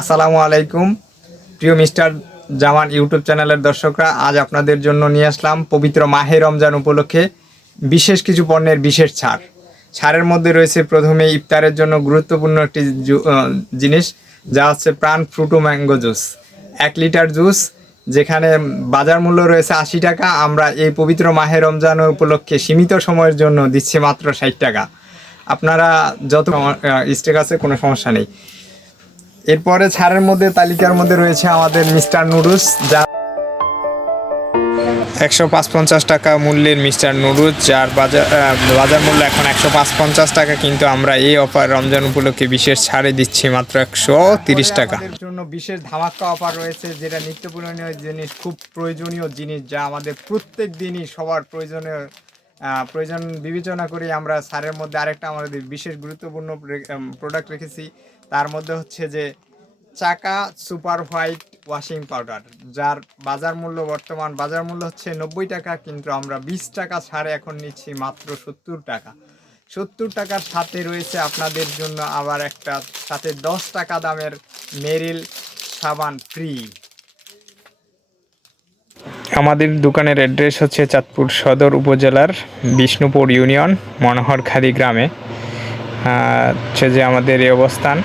আসসালামু আলাইকুম প্রিয় মিস্টার জামান ইউটিউব চ্যানেলের দর্শকরা, আজ আপনাদের জন্য নিয়ে আসলাম পবিত্র মাহে রমজান উপলক্ষে বিশেষ কিছু পণ্যের বিশেষ ছাড়। ছাড়ের মধ্যে রয়েছে প্রথমে ইফতারের জন্য গুরুত্বপূর্ণ একটি জিনিস, যা হচ্ছে প্রাণ Frooto mango juice. 1 litre juice যেখানে বাজার মূল্য রয়েছে 80 টাকা, আমরা এই পবিত্র মাহে রমজান উপলক্ষে সীমিত সময়ের জন্য দিচ্ছি মাত্র 60 টাকা। আপনারা যত স্টেক আছে কোনো সমস্যা নেই। এরপরে ছাড়ের মধ্যে তালিকার মধ্যে রয়েছে আমাদের মিস্টার নুডলস, যা 105-50 টাকা মূল্যের মিস্টার নুডলস, যার বাজার মূল্য এখন 105-50 টাকা, কিন্তু আমরা এই অফার রমজান উপলক্ষে বিশেষ ছাড়ে দিচ্ছি মাত্র 130 টাকা। এর জন্য বিশেষ ধামাকা অফার রয়েছে, যেটা নিত্য প্রয়োজনীয় জিনিস, খুব প্রয়োজনীয় জিনিস, যা আমাদের প্রত্যেক দিনই সবার প্রয়োজন বিবেচনা করে আমরা ছাড়ের মধ্যে আরেকটা আমাদের বিশেষ গুরুত্বপূর্ণ প্রোডাক্ট রেখেছি। তার মধ্যে হচ্ছে যে চাকা সুপার হোয়াইট ওয়াশিং পাউডার, যার বর্তমান বাজার মূল্য হচ্ছে 90 টাকা, কিন্তু আমরা 20 টাকা ছাড়ে এখন নিচ্ছি মাত্র 70 টাকা। 70 টাকার সাথে রয়েছে আপনাদের জন্য আবার একটা সাথে 10 টাকা দামের মেরিল সাবান ফ্রি। আমাদের দোকানের অ্যাড্রেস হচ্ছে চাঁদপুর সদর উপজেলার বিষ্ণুপুর ইউনিয়ন মনোহরখালী গ্রামে হচ্ছে যে আমাদের এই অবস্থান।